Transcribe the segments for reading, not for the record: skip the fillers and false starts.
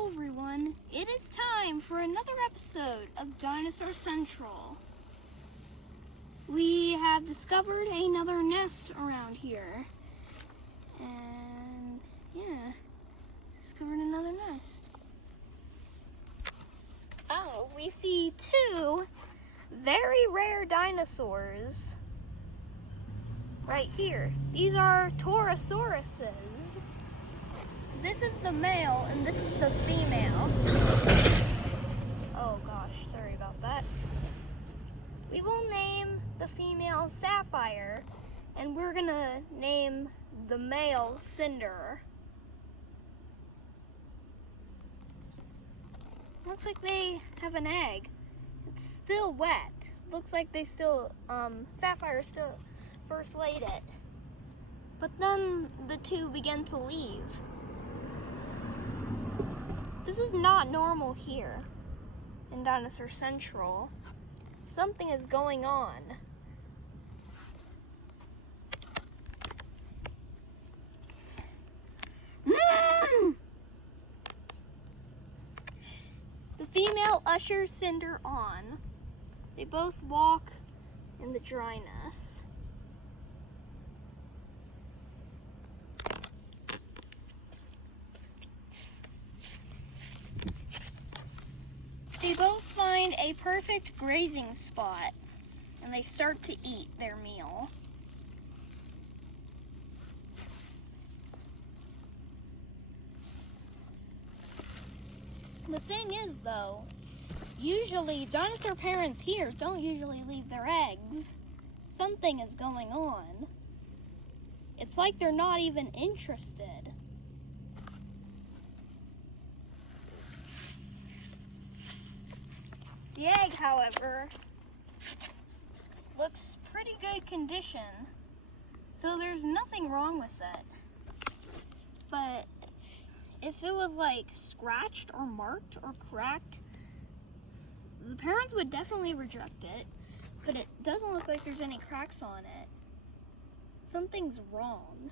Hello everyone, it is time for another episode of Dinosaur Central. We have discovered another nest around here. And yeah, discovered another nest. Oh, we see two very rare dinosaurs right here. These are Taurosauruses. This is the male and this is the female. Oh gosh, sorry about that. We will name the female Sapphire and we're gonna name the male Cinder. Looks like they have an egg. It's still wet. Looks like they still, Sapphire still first laid it. But then the two began to leave. This is not normal here in Dinosaur Central. Something is going on. The female ushers Cinder on. They both walk in the dryness. They both find a perfect grazing spot and they start to eat their meal. The thing is though, usually dinosaur parents here don't usually leave their eggs. Something is going on. It's like they're not even interested. The egg, however, looks pretty good condition, so there's nothing wrong with it. But if it was like scratched or marked or cracked, the parents would definitely reject it, but it doesn't look like there's any cracks on it. Something's wrong.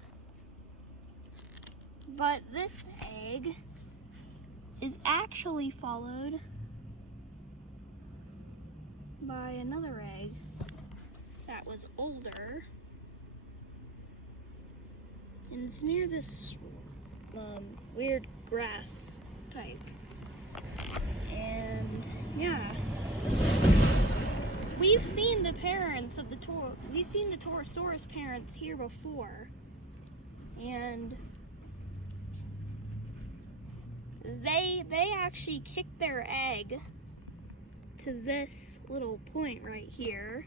But this egg is actually followed by another egg that was older, and it's near this weird grass type. And yeah, we've seen the parents of the Taurosaurus parents here before, and they actually kicked their egg to this little point right here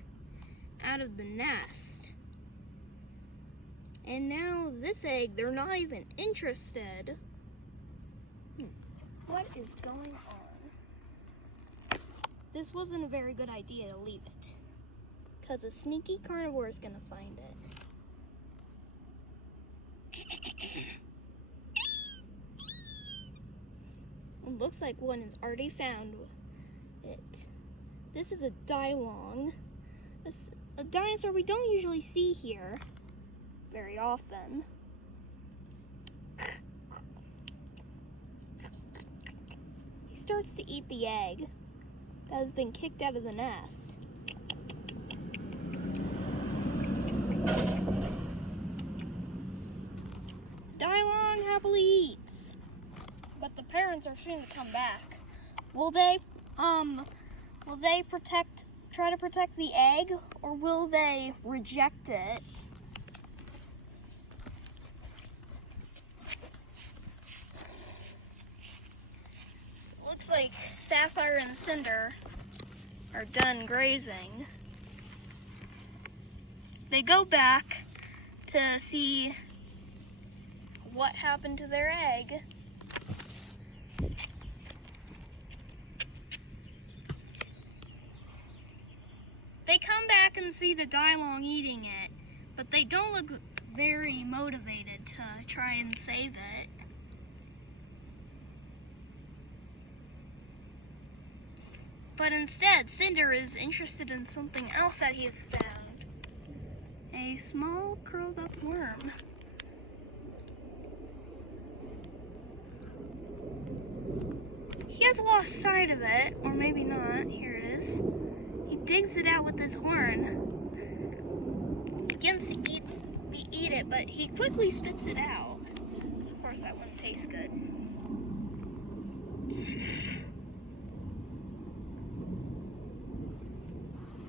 out of the nest. And now this egg, they're not even interested. What is going on? This wasn't a very good idea to leave it, because a sneaky carnivore is gonna find it. It looks like one has already found it. This is a Dilong, a dinosaur we don't usually see here very often. He starts to eat the egg that has been kicked out of the nest. Dilong happily eats, but the parents are soon to come back. Will they try to protect the egg, or will they reject it? Looks like Sapphire and Cinder are done grazing. They go back to see what happened to their egg. They come back and see the Dilong eating it, but they don't look very motivated to try and save it. But instead, Cinder is interested in something else that he has found. A small curled up worm. has lost sight of it, or maybe not. Here it is. He digs it out with his horn. Begins to eat it, but he quickly spits it out. Of course, that wouldn't taste good.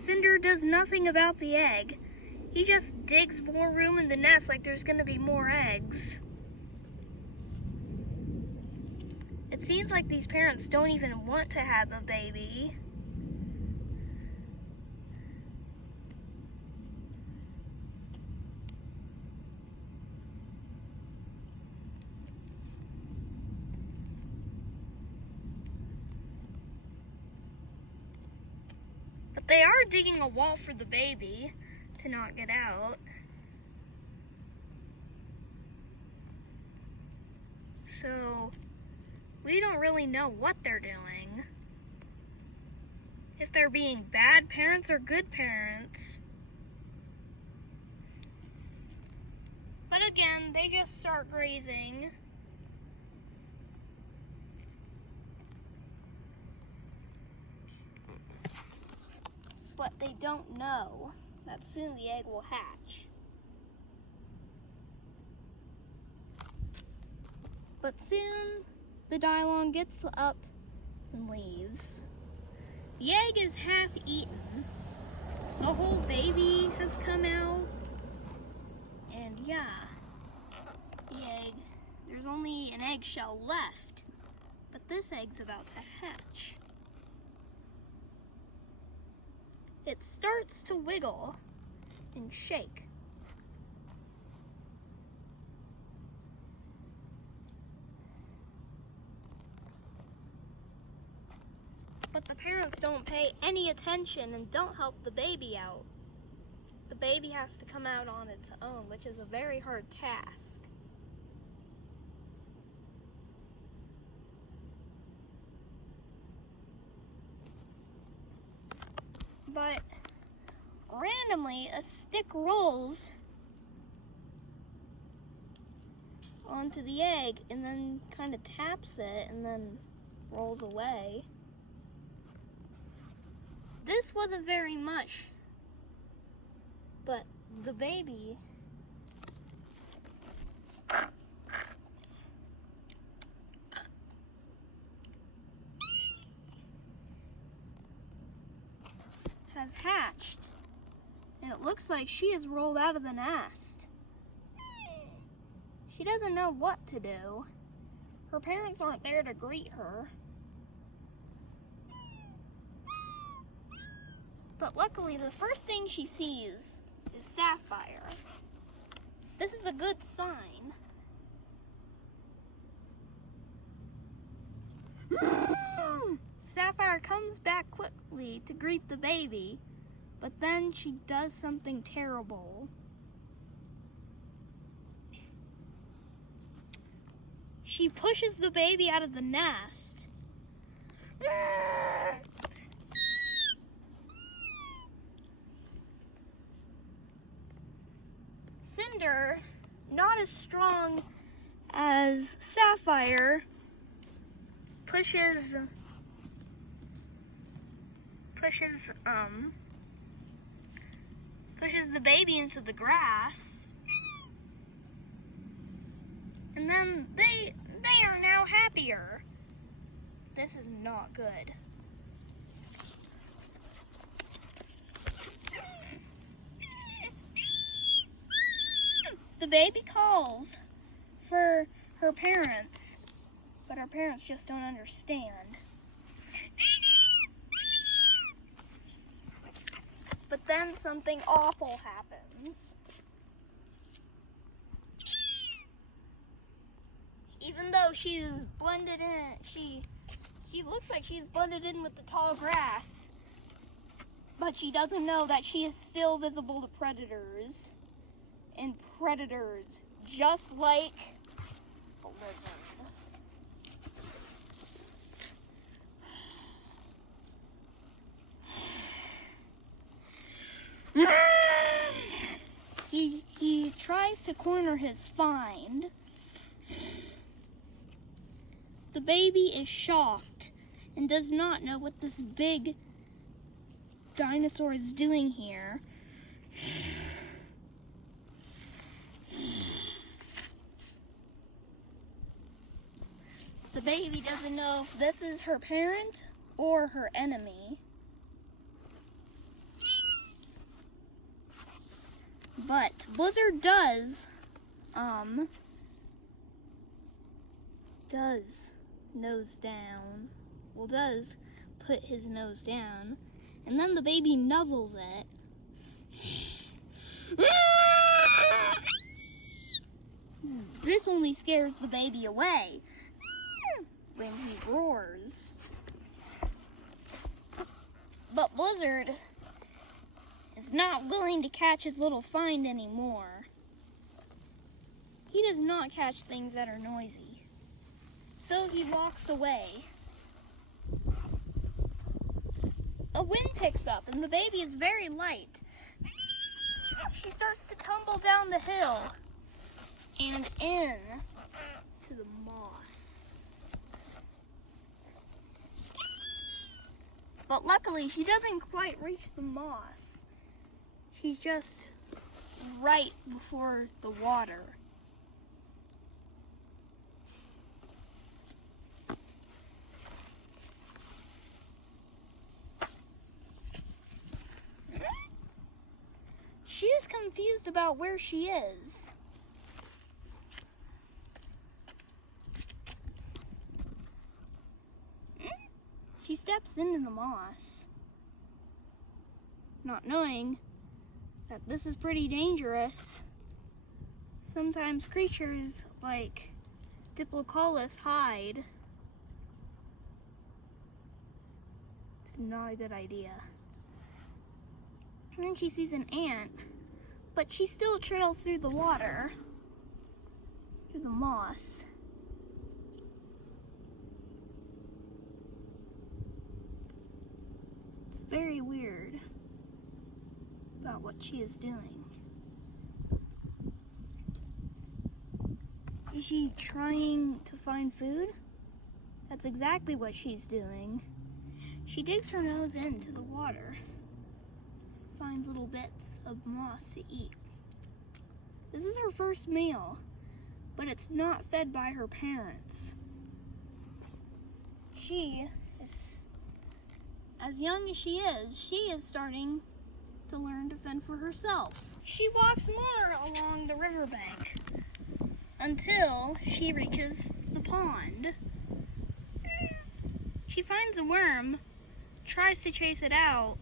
Cinder does nothing about the egg. He just digs more room in the nest like there's gonna be more eggs. It seems like these parents don't even want to have a baby. But they are digging a wall for the baby to not get out. So we don't really know what they're doing. If they're being bad parents or good parents. But again, they just start grazing. But they don't know that soon the egg will hatch. But soon the Dylon gets up and leaves. The egg is half eaten. The whole baby has come out. And yeah, the egg, there's only an eggshell left. But this egg's about to hatch. It starts to wiggle and shake. But the parents don't pay any attention and don't help the baby out. The baby has to come out on its own, which is a very hard task. But randomly, a stick rolls onto the egg and then kind of taps it and then rolls away. This wasn't very much, but the baby has hatched, and it looks like she has rolled out of the nest. She doesn't know what to do. Her parents aren't there to greet her. But luckily, the first thing she sees is Sapphire. This is a good sign. Sapphire comes back quickly to greet the baby, but then she does something terrible. She pushes the baby out of the nest. Cinder, not as strong as Sapphire, pushes the baby into the grass, and then they are now happier. This is not good. The baby calls for her parents, but her parents just don't understand. But then something awful happens. Even though she's blended in, she looks like she's blended in with the tall grass, but she doesn't know that she is still visible to predators. And predators, just like a lizard. He tries to corner his find. The baby is shocked and does not know what this big dinosaur is doing here. The baby doesn't know if this is her parent or her enemy. But Blizzard does nose down. Well, does put his nose down, and then the baby nuzzles it. This only scares the baby away when he roars. But Blizzard is not willing to catch his little find anymore. He does not catch things that are noisy. So he walks away. A wind picks up and the baby is very light. She starts to tumble down the hill and in to the moss. But luckily she doesn't quite reach the moss. She's just right before the water. She is confused about where she is. She steps into the moss, not knowing that this is pretty dangerous. Sometimes creatures like Diplocolus hide. It's not a good idea. And then she sees an ant, but she still trails through the water, through the moss. It's very weird about what she is doing. Is she trying to find food? That's exactly what she's doing. She digs her nose into the water, finds little bits of moss to eat. This is her first meal, but it's not fed by her parents. She is, as young as she is starting to learn to fend for herself. She walks more along the riverbank until she reaches the pond. She finds a worm, tries to chase it out,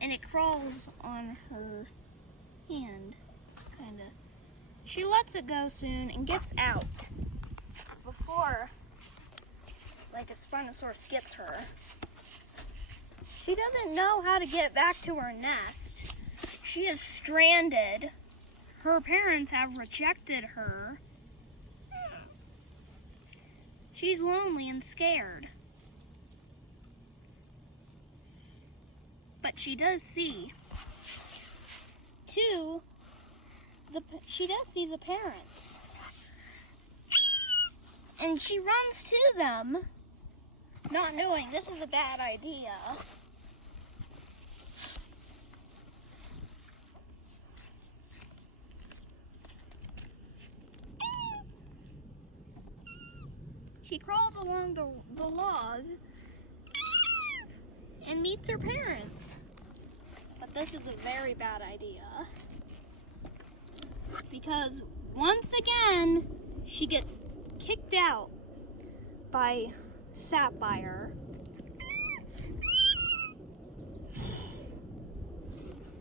and it crawls on her hand, kinda. She lets it go soon and gets out before, like, a Spinosaurus gets her. She doesn't know how to get back to her nest. She is stranded. Her parents have rejected her. She's lonely and scared. But she does see the parents. And she runs to them, not knowing this is a bad idea. She crawls along the log and meets her parents. But this is a very bad idea, because once again she gets kicked out by Sapphire.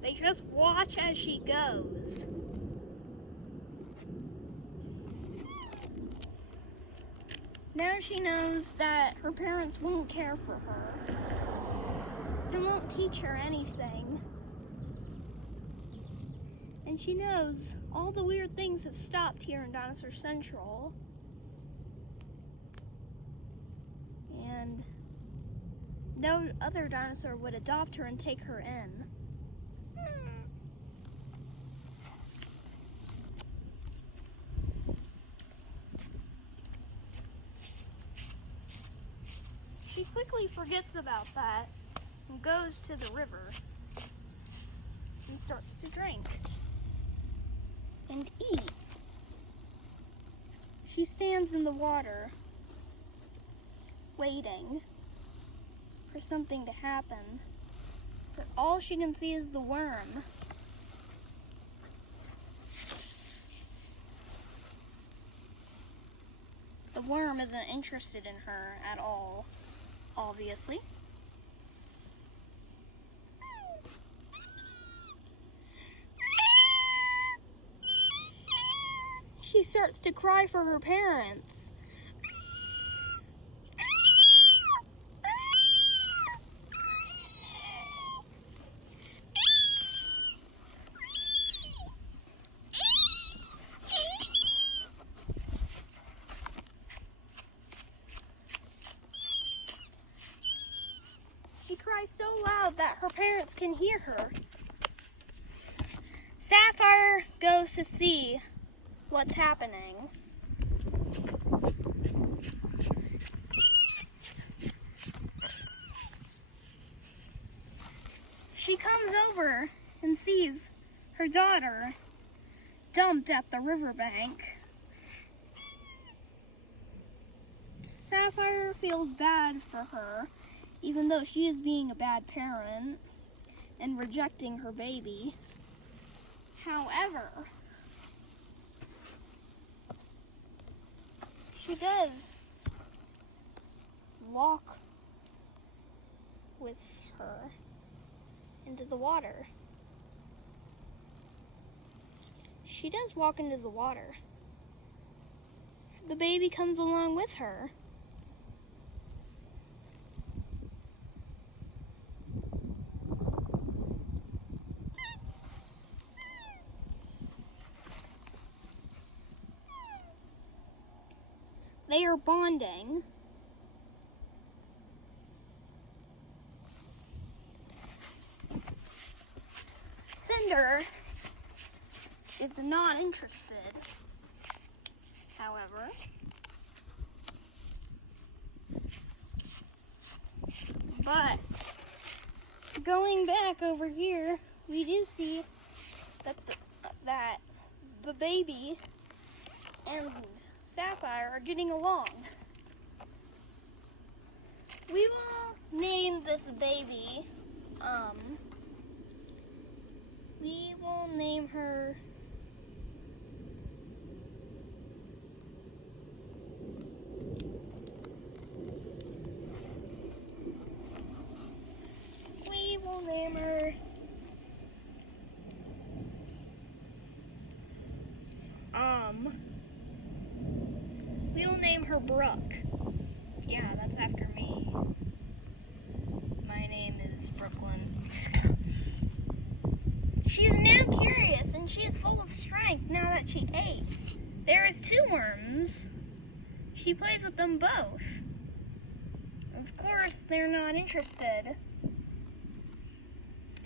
They just watch as she goes. Now she knows that her parents won't care for her and won't teach her anything. And she knows all the weird things have stopped here in Dinosaur Central. And no other dinosaur would adopt her and take her in. She quickly forgets about that and goes to the river and starts to drink and eat. She stands in the water, waiting for something to happen, but all she can see is the worm. The worm isn't interested in her at all, obviously. She starts to cry for her parents. She cries so loud that her parents can hear her. Sapphire goes to see what's happening. She comes over and sees her daughter dumped at the riverbank. Sapphire feels bad for her, even though she is being a bad parent and rejecting her baby. However, she does walk with her into the water. She does walk into the water. The baby comes along with her. They are bonding. Cinder is not interested, however. But going back over here, we do see that the baby and Sapphire are getting along. We will name this baby, we will name her we'll name her Brooke. Yeah, that's after me. My name is Brooklyn. She is now curious and she is full of strength now that she ate. There is 2 worms. She plays with them both. Of course, they're not interested.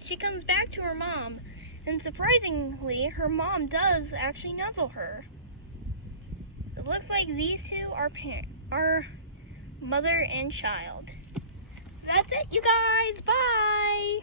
She comes back to her mom, and surprisingly, her mom does actually nuzzle her. It looks like these 2 are mother and child. So that's it, you guys. Bye!